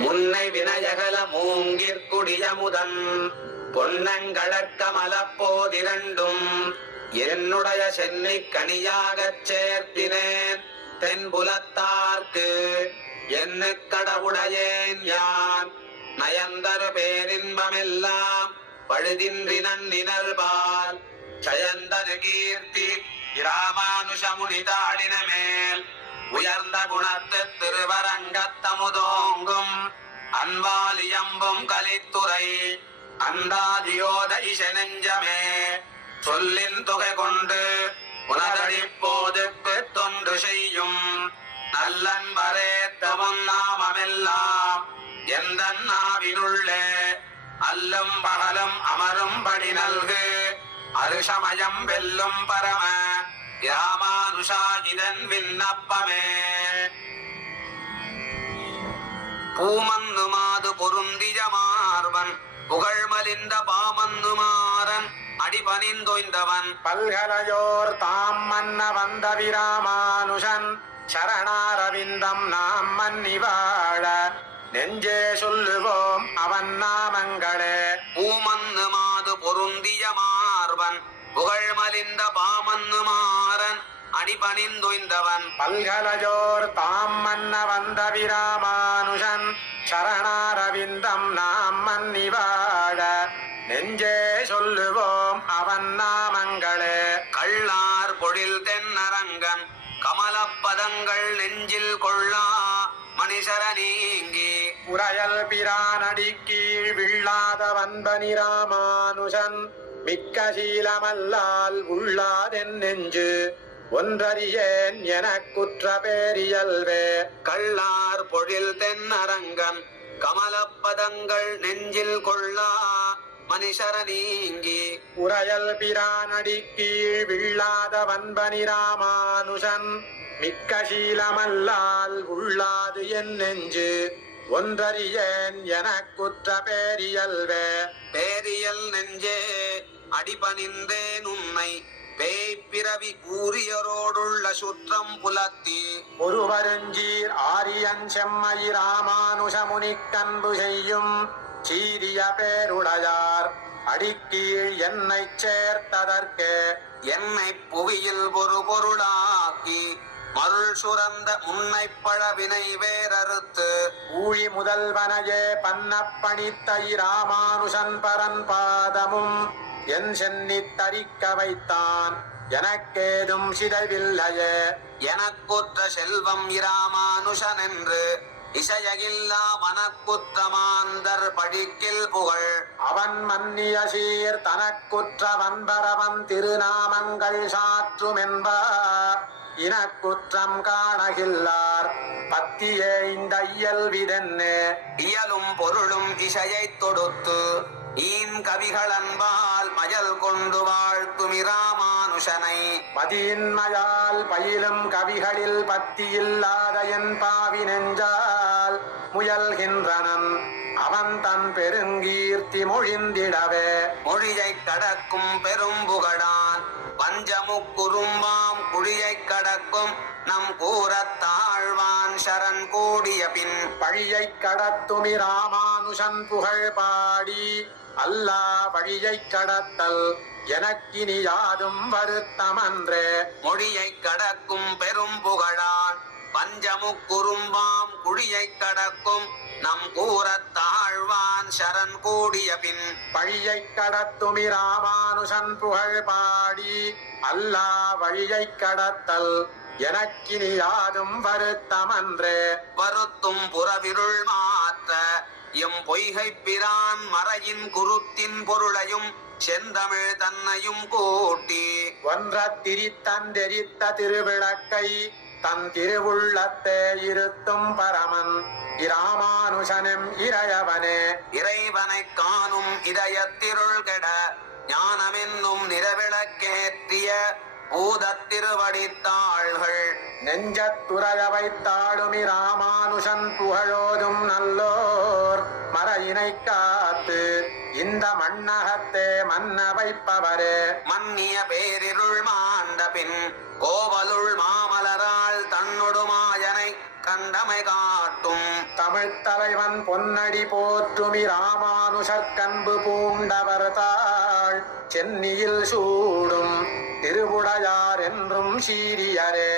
முன்னை வினயகல மூங்கிற்குடியமுதன் பொன்னங்களற்கமலப்போதிரண்டும் என்னுடைய சென்னி கனியாகச் சேர்த்தினேன் தென்புலத்தார்க்கு என்ன கடவுடையேன் யான் நயந்தரு பேரின்பமெல்லாம் பழுதின்றி நன்னினர்பால் சயந்தரு கீர்த்தி இராமானுஷமுனிதாடின மேல் உயர்ந்த குணத்து திருவரங்கத்தமுதோங்கும் அன்பாலியம்பும் கலித்துறை அந்தாதியோத இசனெஞ்சமே சொல்லின் தொகை கொண்டு உனதடிப்போதுக்கு தொன்று செய்யும் நல்லன் வரேத்தமும் நாமமெல்லாம் எந்த நாவினுள்ளே அல்லும் பகலும் அமரும்படி நல்கு அருஷமயம் வெல்லும் பரம ராமானுஷாஜிதன் விண்ணப்பமே. பூமன்னுமாது பொருந்திய மார்பன் புகழ்மலிந்த பாமன்னுமாறன் அடிபணிந்தொய்ந்தவன் பல்கலையோர் தாம் மன்ன வந்த விராமானுஷன் சரணாரவிந்தம் நாம் மன்னிவாழ நெஞ்சே சொல்லுவோம் அவன் நாமங்களே. பூமன்னுமாது பொருந்திய மார்பன் புகழ்மலிந்த பாமன்னுமாறன் அடிபணிந்தொய்ந்தவன் பல்கலையோர் தாம் மன்ன வந்த விராமானுஷன் சரணாரவிந்தம் நாம் மன்னிவாழ நெஞ்சே சொல்லுவோம் அவன் நாமங்களே. கள்ளார் பொழில் தென்னரங்கன் கமலப்பதங்கள் நெஞ்சில் கொள்ளா மனிஷர நீங்கி உரையல் பிரானடி கீழ் விழாத வந்தனி ராமானுஷன் மிக்க சீலமல்லால் உள்ளாதென் நெஞ்சு ஒன்றறியேன் எனக்குற்ற பேரியல்வே. கள்ளார் பொழில் தென்னரங்கன் கமலப்பதங்கள் நெஞ்சில் கொள்ளா மனிஷர நீங்கி உரையல் பிரானடி கீழ் விழாத வன்பனி ராமானுஷன் மிக்க சீலமல்லால் உள்ளாது என் நெஞ்சு ஒன்றறியேன் எனக்குற்ற பேரியல்வே. பேரியல் நெஞ்சே அடிபணிந்தேன் உன்னை பேய்பிறவி கூறியரோடுள்ள சுற்றம் புலத்தி ஒருவருஞ்சீர் ஆரியன் செம்மை ராமானுஷமுனிக்கன்பு செய்யும் சீரிய பேருடையார் அடிக்கீழ் என்னை சேர்த்ததற்கே என்னை புவியில் ஒரு பொருளாக்கி மருள் சுரந்த முன்னை பழவினை வேறறுத்து ஊழி முதல்வனையே பன்னப்பணித்த ராமானுஷன் பரன் பாதமும் என் சென்னி தரிக்க வைத்தான் எனக்கேதும் சிதைவில்லையே. எனக்குற்ற செல்வம் இராமானுஷன் என்று இசையகில்லா மனக்குற்றமாந்தர் படிக்கில் புகழ் அவன் மன்னிய சீர் தனக்குற்ற வன்பரவன் திருநாமங்கள் சாற்றுமென்பார் இனக்குற்றம் காணகில்லார் பத்தியே இந்த இயல்விதென்னே. இயலும் பொருளும் இசையைத் தொடுத்து ஈன் கவிகள் அன்பால் மயல் கொண்டு வாழ்த்தும் இராமானுஷனை மதியின்மையால் பயிலும் கவிகளில் பத்தியில்லாத என் பாவி நெஞ்சால் முயல்கின்றனன் அவன் தன் பெருங்கீர்த்தி மொழிந்திடவே. மொழியைக் கடக்கும் பெரும் புகழான் பஞ்சமுக்குறும்பாம் குழியைக் கடக்கும் நம் கூறத்தாழ்வான் சரண் கூடிய பின் பழியைக் கடத்துமி ராமானுஷன் புகழ் பாடி அல்லா வழியைக் கடத்தல் எனக்கினி யாதும் வருத்தமன்றே. மொழியைக் கடக்கும் பெரும் புகழான் பஞ்சமுக்குறும்பாம் குழியைக் கடக்கும் நம் கூறத்தாழ்வான் சரண் கூடிய பின் பழியைக் கடத்துமி ராமானுஷன் புகழ் பாடி அல்லா வழியைக் கடத்தல் எனக்கினி யாதும் வருத்தமன்றே. வருத்தும் புறவிருள் மாற்ற எம் பொய்கை பிரான் மறையின் குருத்தின் பொருளையும் செந்தமிழ் தன்னையும் கூட்டி ஒன்ற திரித்தந்தெரித்த திருவிளக்கை தன் திருவுள்ளத்தே இருத்தும் பரமன் இராமானுஷனும் இறையவனே. இறைவனை காணும் இதயத்திருள் கெட ஞானமென்னும் நிறவிளக்கேற்றிய பூதத்திருவடித்தாள்கள் நெஞ்சத்துறைய வைத்தாளுமி ராமானுஷன் புகழோதும் நல்லோர் மறையினை காத்து இந்த மண்ணகத்தே மன்ன வைப்பவரே. மன்னிய பேரிருள் மாண்ட பின் கோவலுள் மாமலரால் தன்னொடு மாயனை கண்டமை காட்டும் தமிழ் தமிழ்த் தலைவன் பொன்னடி போற்றுமி ராமானுஷற்கன்பு பூண்டவர் தாள் சென்னியில் சூடும் திருவுடையார் என்றும் சீரியரே